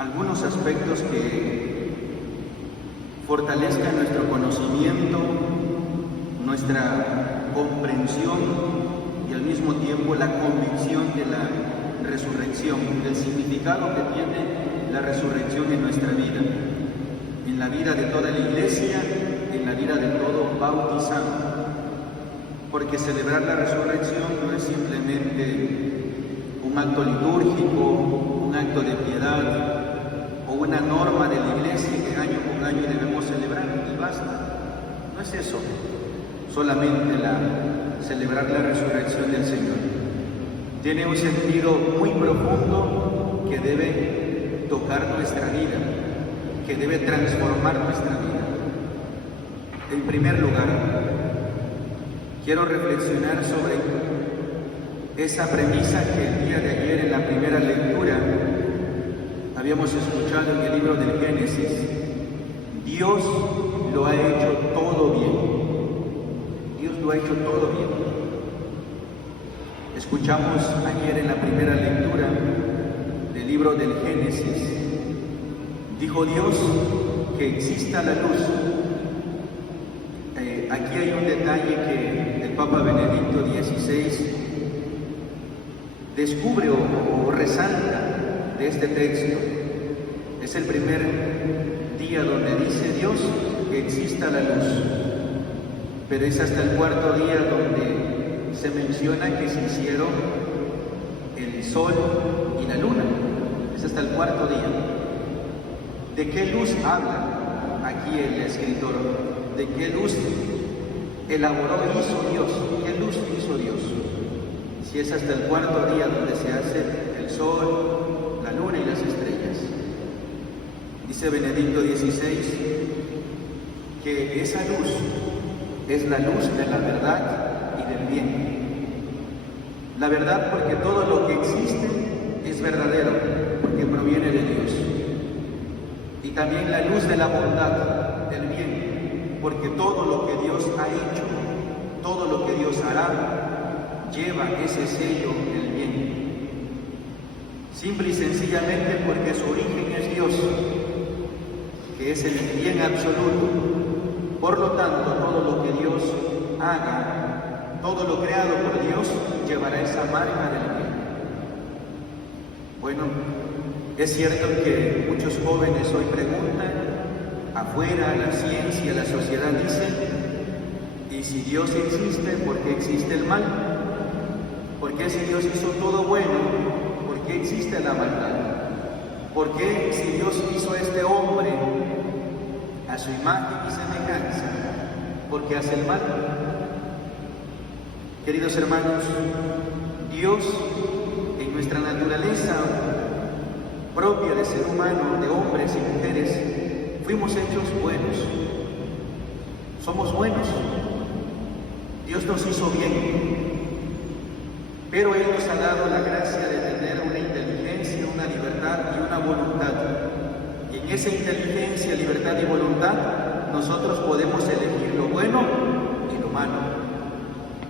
algunos aspectos que fortalezcan nuestro conocimiento, nuestra comprensión y al mismo tiempo la convicción de la resurrección, del significado que tiene la resurrección en nuestra vida, en la vida de toda la iglesia, en la vida de todo bautizado. Porque celebrar la resurrección no es simplemente un acto litúrgico, un acto de piedad o una norma de la iglesia que año con año debemos celebrar y basta. No es eso, solamente celebrar la resurrección del Señor. Tiene un sentido muy profundo que debe tocar nuestra vida, que debe transformar nuestra vida. En primer lugar, quiero reflexionar sobre esa premisa que el día de ayer en la primera lectura habíamos escuchado en el libro del Génesis. Dios lo ha hecho todo bien. Dios lo ha hecho todo bien. Escuchamos ayer en la primera lectura del libro del Génesis. Dijo Dios que exista la luz. Aquí hay un detalle que el Papa Benedicto XVI descubre o resalta de este texto. Es el primer día donde dice Dios que exista la luz, pero es hasta el cuarto día donde se menciona que se hicieron el sol y la luna. Es hasta el cuarto día. ¿De qué luz habla aquí el escritor? ¿De qué luz elaboró, hizo Dios? ¿Qué luz hizo Dios? Si es hasta el cuarto día donde se hace el sol, la luna y las estrellas. Dice Benedicto XVI que esa luz es la luz de la verdad y del bien. La verdad porque todo lo que existe es verdadero, porque proviene de Dios. Y también la luz de la bondad, del bien, porque todo lo que Dios ha hecho, todo lo que Dios hará, lleva ese sello del bien. Simple y sencillamente porque su origen es Dios, que es el bien absoluto. Por lo tanto, todo lo que Dios haga, todo lo creado por Dios, llevará esa marca del bien. Bueno, es cierto que muchos jóvenes hoy preguntan, afuera, la ciencia, la sociedad dice, ¿y si Dios existe, por qué existe el mal? ¿Por qué si Dios hizo todo bueno, por qué existe la maldad? ¿Por qué si Dios hizo a este hombre a su imagen y semejanza, por qué hace el mal? Queridos hermanos, Dios en nuestra naturaleza propia de ser humano, de hombres y mujeres, fuimos hechos buenos. Somos buenos. Dios nos hizo bien. Pero Él nos ha dado la gracia de tener una inteligencia, una libertad y una voluntad. Y en esa inteligencia, libertad y voluntad, nosotros podemos elegir lo bueno y lo malo.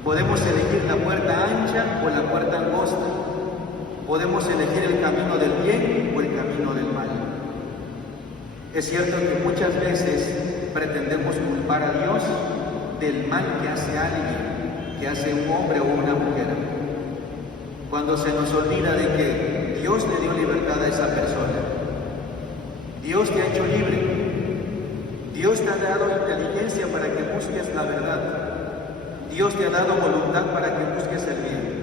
Podemos elegir la puerta ancha o la puerta angosta. Podemos elegir el camino del bien o el camino del mal. Es cierto que muchas veces pretendemos culpar a Dios del mal que hace alguien, que hace un hombre o una mujer, cuando se nos olvida de que Dios le dio libertad a esa persona. Dios te ha hecho libre. Dios te ha dado inteligencia para que busques la verdad. Dios te ha dado voluntad para que busques el bien.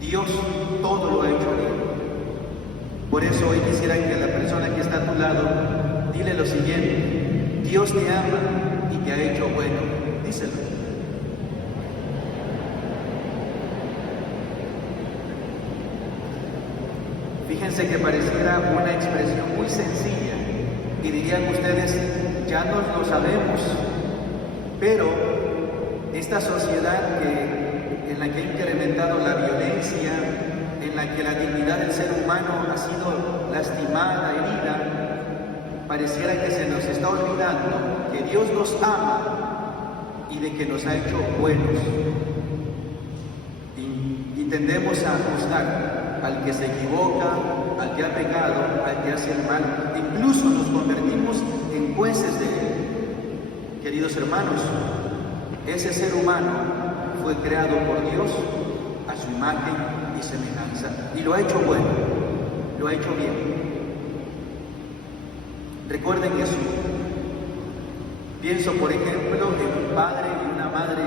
Dios todo lo ha hecho bien. Por eso hoy quisiera que la persona que está a tu lado, dile lo siguiente: Dios te ama y te ha hecho bueno. Díselo. Fíjense que pareciera una expresión muy sencilla y dirían ustedes, ya nos lo sabemos, pero esta sociedad en la que ha incrementado la violencia, en la que la dignidad del ser humano ha sido lastimada, herida, pareciera que se nos está olvidando que Dios nos ama y de que nos ha hecho buenos. Y tendemos a juzgar al que se equivoca, al que ha pecado, al que hace el mal. Incluso nos convertimos en jueces de él. Queridos hermanos, ese ser humano fue creado por Dios a su imagen y semejanza, y lo ha hecho bueno, lo ha hecho bien. Recuerden eso. Pienso, por ejemplo, en un padre y una madre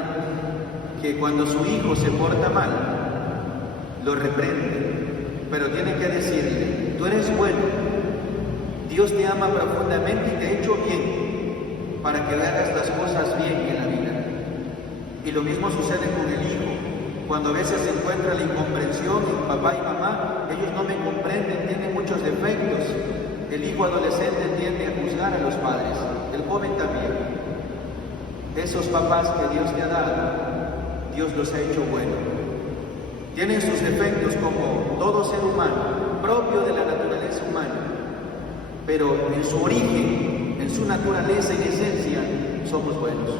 que cuando su hijo se porta mal, lo reprende, pero tiene que decirle: tú eres bueno, Dios te ama profundamente y te ha hecho bien para que hagas las cosas bien en la vida. Y lo mismo sucede con el hijo. Cuando a veces se encuentra la incomprensión en papá y mamá, ellos no me comprenden, tienen muchos defectos. El hijo adolescente tiende a juzgar a los padres, el joven también. Esos papás que Dios te ha dado, Dios los ha hecho buenos. Tienen sus defectos como todo ser humano, propio de la naturaleza humana, pero en su origen, en su naturaleza y esencia, somos buenos.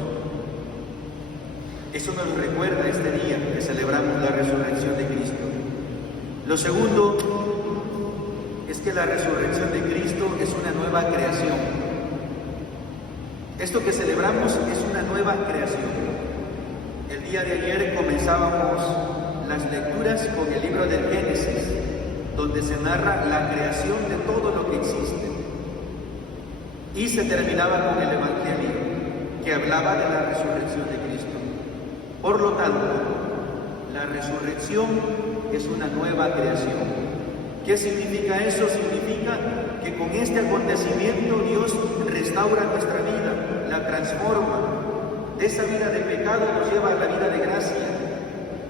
Eso nos recuerda este día que celebramos la resurrección de Cristo. Lo segundo es que la resurrección de Cristo es una nueva creación. Esto que celebramos es una nueva creación. El día de ayer comenzábamos las lecturas con el libro del Génesis, donde se narra la creación de todo lo que existe. Y se terminaba con el Evangelio, que hablaba de la resurrección de Cristo. Por lo tanto, la resurrección es una nueva creación. ¿Qué significa eso? Significa que con este acontecimiento Dios restaura nuestra vida, la transforma. De esa vida de pecado nos lleva a la vida de gracia.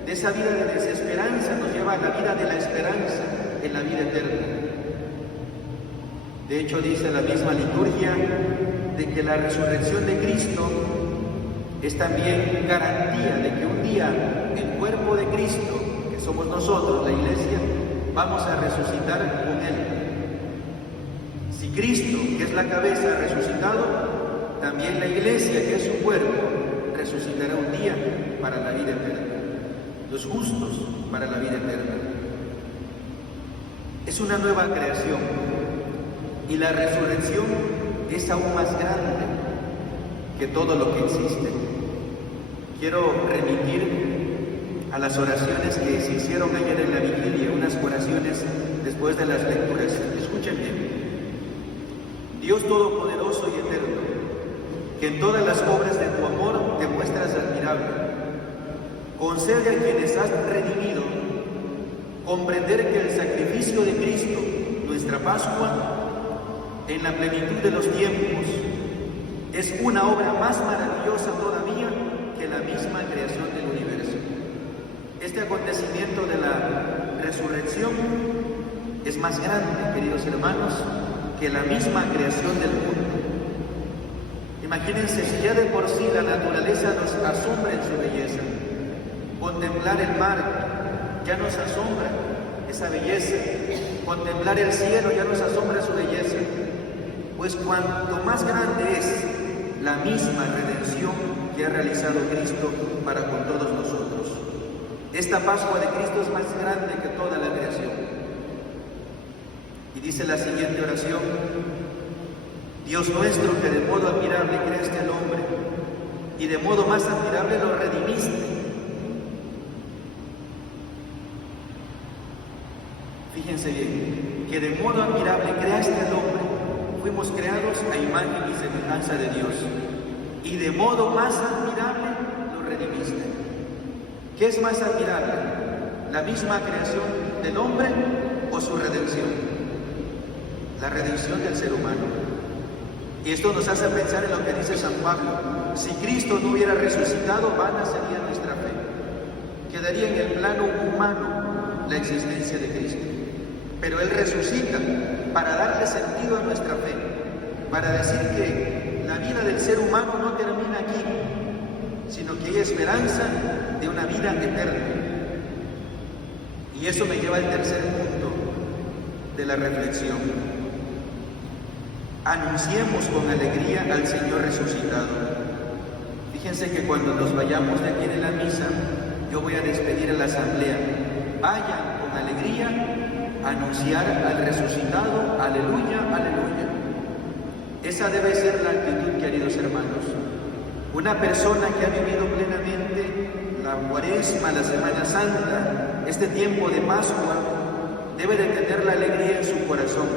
De esa vida de desesperanza nos lleva a la vida de la esperanza, en la vida eterna. De hecho, dice la misma liturgia de que la resurrección de Cristo es también garantía de que un día el cuerpo de Cristo, que somos nosotros, la Iglesia, vamos a resucitar con Él. Si Cristo, que es la cabeza, ha resucitado, también la Iglesia, que es su cuerpo, resucitará un día para la vida eterna. Los justos para la vida eterna. Es una nueva creación y la resurrección es aún más grande que todo lo que existe. Quiero remitir a las oraciones que se hicieron ayer en la vigilia, unas oraciones después de las lecturas. Escuchen bien. Dios Todopoderoso y Eterno, que en todas las obras de tu amor te muestras admirable, concede a quienes has redimido comprender que el sacrificio de Cristo, nuestra Pascua, en la plenitud de los tiempos, es una obra más maravillosa todavía que la misma creación del universo. Este acontecimiento de la resurrección es más grande, queridos hermanos, que la misma creación del mundo. Imagínense, si ya de por sí la naturaleza nos asombra en su belleza, contemplar el mar ya nos asombra esa belleza, contemplar el cielo ya nos asombra su belleza, pues cuanto más grande es la misma redención que ha realizado Cristo para con todos nosotros. Esta Pascua de Cristo es más grande que toda la creación. Y dice la siguiente oración: Dios nuestro, que de modo admirable creaste al hombre y de modo más admirable lo redimiste. Fíjense bien, que de modo admirable creaste al hombre. Fuimos creados a imagen y semejanza de Dios, y de modo más admirable lo redimiste. ¿Qué es más admirable? ¿La misma creación del hombre o su redención? La redención del ser humano. Y esto nos hace pensar en lo que dice San Pablo: si Cristo no hubiera resucitado, vana sería nuestra fe. Quedaría en el plano humano la existencia de Cristo. Pero Él resucita para darle sentido a nuestra fe, para decir que la vida del ser humano no termina aquí, sino que hay esperanza de una vida eterna. Y eso me lleva al tercer punto de la reflexión. Anunciemos con alegría al Señor resucitado. Fíjense que cuando nos vayamos de aquí de la misa, yo voy a despedir a la asamblea. Vayan con alegría anunciar al resucitado, aleluya, aleluya. Esa debe ser la actitud, queridos hermanos. Una persona que ha vivido plenamente la Cuaresma, la Semana Santa, este tiempo de Pascua, debe de tener la alegría en su corazón.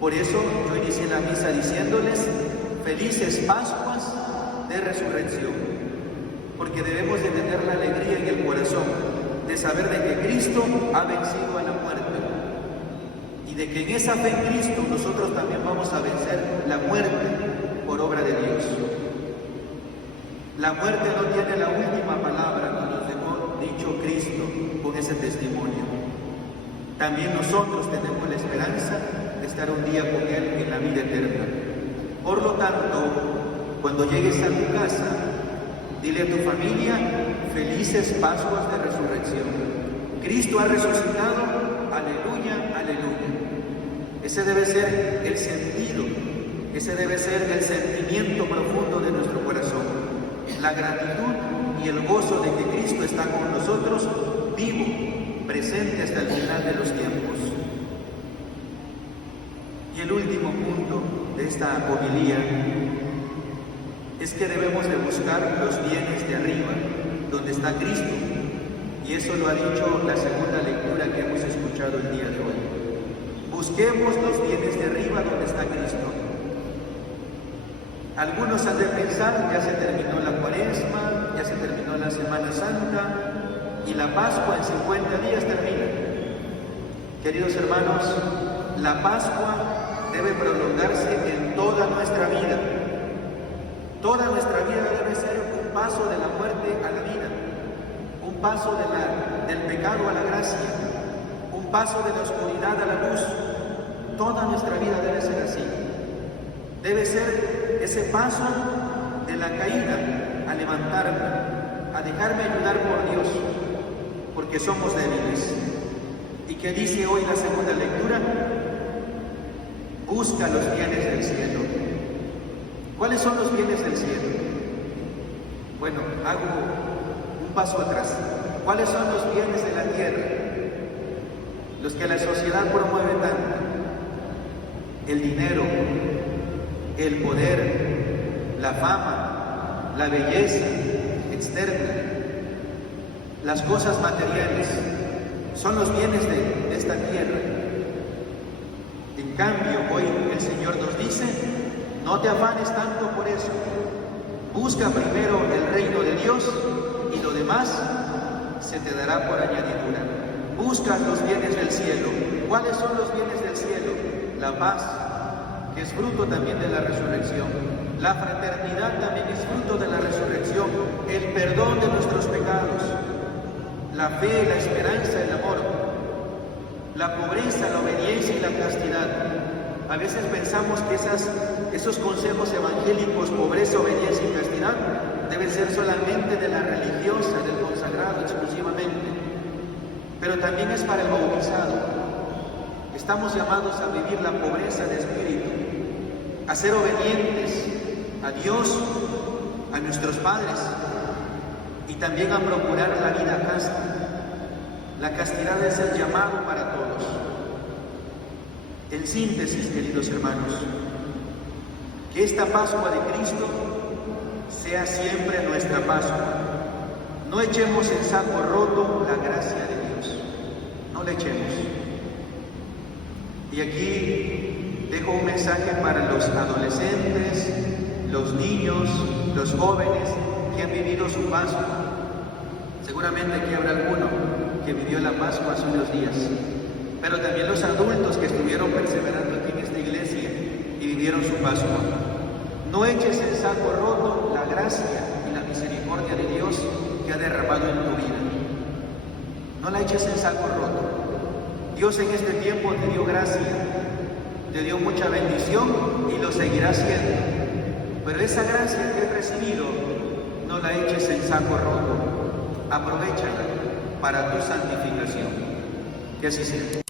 Por eso yo inicié la misa diciéndoles felices Pascuas de Resurrección, porque debemos de tener la alegría en el corazón de saber de que Cristo ha vencido a la muerte y de que en esa fe en Cristo nosotros también vamos a vencer la muerte por obra de Dios. La muerte no tiene la última palabra, nos dejó dicho Cristo con ese testimonio. También nosotros tenemos la esperanza de estar un día con Él en la vida eterna. Por lo tanto, cuando llegues a tu casa, dile a tu familia, felices Pascuas de Resurrección. Cristo ha resucitado, aleluya, aleluya. Ese debe ser el sentido, ese debe ser el sentimiento profundo de nuestro corazón. La gratitud y el gozo de que Cristo está con nosotros, vivo, presente hasta el final de los tiempos. Y el último punto de esta homilía es que debemos de buscar los bienes de arriba, donde está Cristo. Y eso lo ha dicho la segunda lectura que hemos escuchado el día de hoy. Busquemos los bienes de arriba donde está Cristo. Algunos han de pensar, ya se terminó la Cuaresma, ya se terminó la Semana Santa y la Pascua en 50 días termina. Queridos hermanos, la Pascua debe prolongarse en toda nuestra vida. Toda nuestra vida debe ser un paso de la muerte a la vida, un paso del pecado a la gracia, un paso de la oscuridad a la luz. Toda nuestra vida debe ser así. Debe ser ese paso de la caída a levantarme, a dejarme ayudar por Dios, porque somos débiles. ¿Y qué dice hoy la segunda lectura? Busca los bienes del cielo. ¿Cuáles son los bienes del cielo? Bueno, hago un paso atrás. ¿Cuáles son los bienes de la tierra? Los que la sociedad promueve tanto. El dinero, el poder, la fama, la belleza externa, las cosas materiales, son los bienes de esta tierra. En cambio, hoy el Señor nos dice, no te afanes tanto por eso. Busca primero el reino de Dios y lo demás se te dará por añadidura. Busca los bienes del cielo. ¿Cuáles son los bienes del cielo? La paz, que es fruto también de la resurrección. La fraternidad también es fruto de la resurrección. El perdón de nuestros pecados. La fe, la esperanza, el amor. La pobreza, la obediencia y la castidad. A veces pensamos que esos consejos evangélicos, pobreza, obediencia y castidad, deben ser solamente de la religiosa, del consagrado exclusivamente. Pero también es para el bautizado. Estamos llamados a vivir la pobreza de espíritu, a ser obedientes a Dios, a nuestros padres, y también a procurar la vida casta. La castidad es el llamado para todos. En síntesis, queridos hermanos, que esta Pascua de Cristo sea siempre nuestra Pascua. No echemos en saco roto la gracia de Dios. No la echemos. Y aquí dejo un mensaje para los adolescentes, los niños, los jóvenes que han vivido su Pascua. Seguramente aquí habrá alguno que vivió la Pascua hace unos días, pero también los adultos que estuvieron perseverando aquí en esta iglesia y vivieron su Pascua. No eches en saco roto la gracia y la misericordia de Dios que ha derramado en tu vida. No la eches en saco roto. Dios en este tiempo te dio gracia, te dio mucha bendición y lo seguirá haciendo. Pero esa gracia que has recibido, no la eches en saco roto. Aprovéchala para tu santificación. Que así sea.